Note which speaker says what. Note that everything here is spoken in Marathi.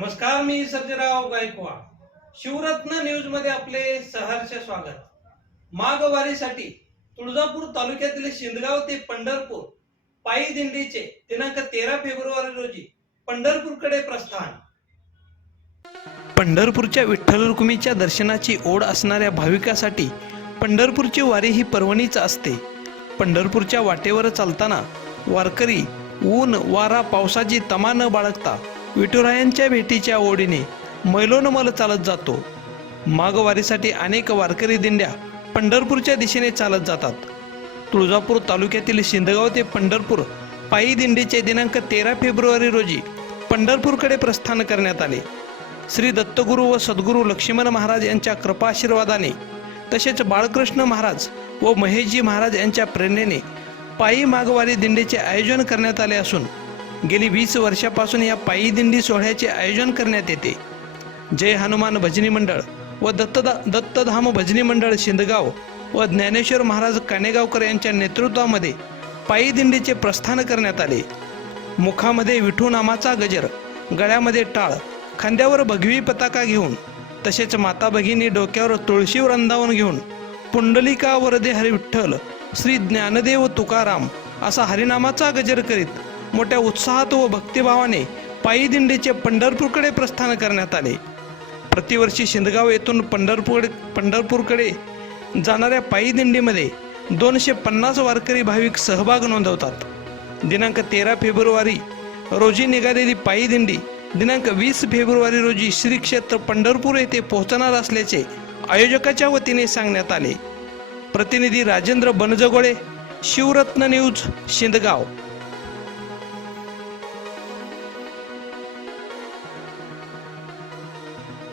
Speaker 1: नमस्कार मी सर्जेराव गायकवाड. शिवरत्न न्यूजमध्ये आपले सहर्ष स्वागत. माघवारीसाठी तुळजापूर तालुक्यातील शिंदगाव ते पंढरपूर पायी दिंडीचे दिनांक तेरा फेब्रुवारी रोजी पंढरपूरकडे प्रस्थान. पंढरपूरच्या विठ्ठल रुक्मीच्या दर्शनाची ओढ असणाऱ्या भाविकासाठी पंढरपूरची वारी ही पर्वणीच असते. पंढरपूरच्या वाटेवर चालताना वारकरी ऊन वारा पावसाची तमा न बाळगता विठुरायांच्या भेटीच्या ओढीने मैलोनमल चालत जातो. माघवारीसाठी अनेक वारकरी दिंड्या पंढरपूरच्या दिशेने चालत जातात. तुळजापूर तालुक्यातील शिंदगाव ते पंढरपूर पायी दिंडीचे दिनांक तेरा फेब्रुवारी रोजी पंढरपूरकडे प्रस्थान करण्यात आले. श्री दत्तगुरू व सद्गुरू लक्ष्मण महाराज यांच्या कृपाशीर्वादाने तसेच बाळकृष्ण महाराज व महेशजी महाराज यांच्या प्रेरणेने पायी माघवारी दिंडीचे आयोजन करण्यात आले असून गेली वीस वर्षापासून या पायी दिंडी सोहळ्याचे आयोजन करण्यात येते. जय हनुमान भजनी मंडळ व दत्तदा दत्तधाम भजनी मंडळ शिंदगाव व ज्ञानेश्वर महाराज कानेगावकर यांच्या नेतृत्वामध्ये पायी दिंडीचे प्रस्थान करण्यात आले. मुखामध्ये विठू नामाचा गजर गळ्यामध्ये टाळ खांद्यावर भगवी पताका घेऊन तसेच माता भगिनी डोक्यावर तुळशी वृंदावन घेऊन पुंडलिका वरदे हरी विठ्ठल श्री ज्ञानदेव तुकाराम असा हरिनामाचा गजर करीत मोठ्या उत्साहात व भक्तिभावाने पायी दिंडीचे पंढरपूरकडे प्रस्थान करण्यात आले. प्रतिवर्षी शिंदगाव येथून पंढरपूर पंढरपूरकडे जाणाऱ्या पायी दिंडीमध्ये दोनशे पन्नास वारकरी भाविक सहभाग नोंदवतात. दिनांक तेरा फेब्रुवारी रोजी निघालेली पायी दिंडी दिनांक वीस फेब्रुवारी रोजी श्री क्षेत्र पंढरपूर येथे पोहोचणार असल्याचे आयोजकाच्या वतीने सांगण्यात आले. प्रतिनिधी राजेंद्र बनजगोळे शिवरत्न न्यूज शिंदगाव.